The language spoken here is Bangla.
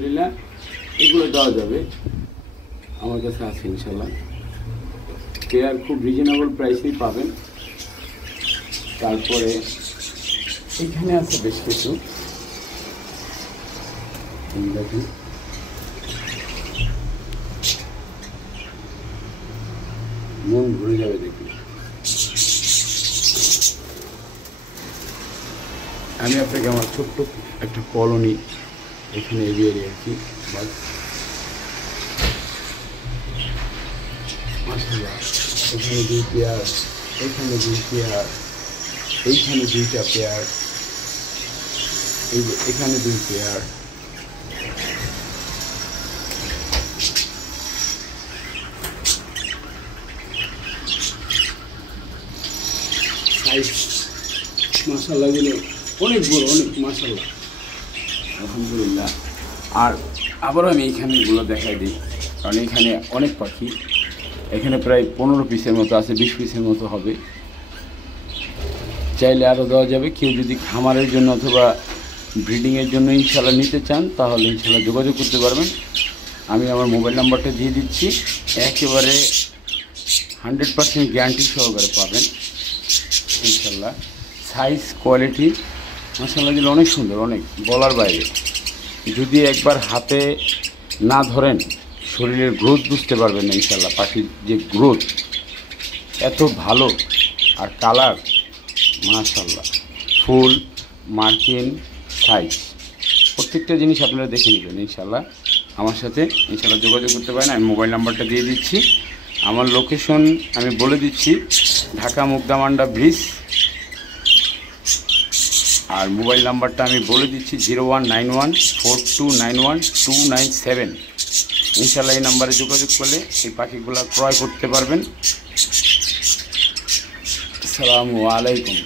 আলহামদুলিল্লাহ এগুলো দেওয়া যাবে, আমার কাছে আছে ইনশাল্লাহ। পেয়ার খুব রিজনেবল প্রাইসেই পাবেন। তারপরে এখানে আছে বেশ কিছু, দেখুন মন ভরে যাবে দেখুন। আমি আপনাকে আমার ছোট্ট একটা কলোনি এখানে এগিয়ে রেখেছি, বাস এখানে 2 পেয়ার, এখানে 2 পেয়ার, এইখানে 2টা পেয়ার, এই যে এখানে 2 পেয়ার, সাইজ মাশাআল্লাহ গুলো অনেক বড়, অনেক মাশাআল্লাহ আলহামদুলিল্লাহ। আর আবারও আমি এইখানেগুলো দেখাই দিই, কারণ এখানে অনেক পাখি, এখানে প্রায় 15 পিসের মতো আছে, 20 পিসের মতো হবে। চাইলে আরও দেওয়া যাবে। কেউ যদি খামারের জন্য অথবা ব্রিডিংয়ের জন্য ইনশাল্লাহ নিতে চান তাহলে ইনশাল্লাহ যোগাযোগ করতে পারবেন। আমি আমার মোবাইল নাম্বারটা দিয়ে দিচ্ছি, একেবারে 100% গ্যারান্টি সহকারে পাবেন ইনশাল্লাহ। সাইজ কোয়ালিটি মাশাআল্লাহ দিলে অনেক সুন্দর, অনেক বলার বাইরে। যদি একবার হাতে না ধরেন শরীরের গ্রোথ বুঝতে পারবেন না ইনশাল্লাহ। পাখির যে গ্রোথ এত ভালো, আর কালার মাশাআল্লাহ, ফুল মার্কিন সাইজ প্রত্যেকটা জিনিস আপনারা দেখে নেবেন ইনশাল্লাহ। আমার সাথে ইনশাল্লাহ যোগাযোগ করতে পারেন। আমি মোবাইল নাম্বারটা দিয়ে দিচ্ছি, আমার লোকেশন আমি বলে দিচ্ছি, ঢাকা মুগদামান্ডা ব্রিজ। আর মোবাইল নাম্বারটা আমি বলে দিচ্ছি 019142912297। ইনশাল্লাহ এই নাম্বারে যোগাযোগ করলে এই পাখিগুলো ক্রয় করতে পারবেন। আসসালামু আলাইকুম।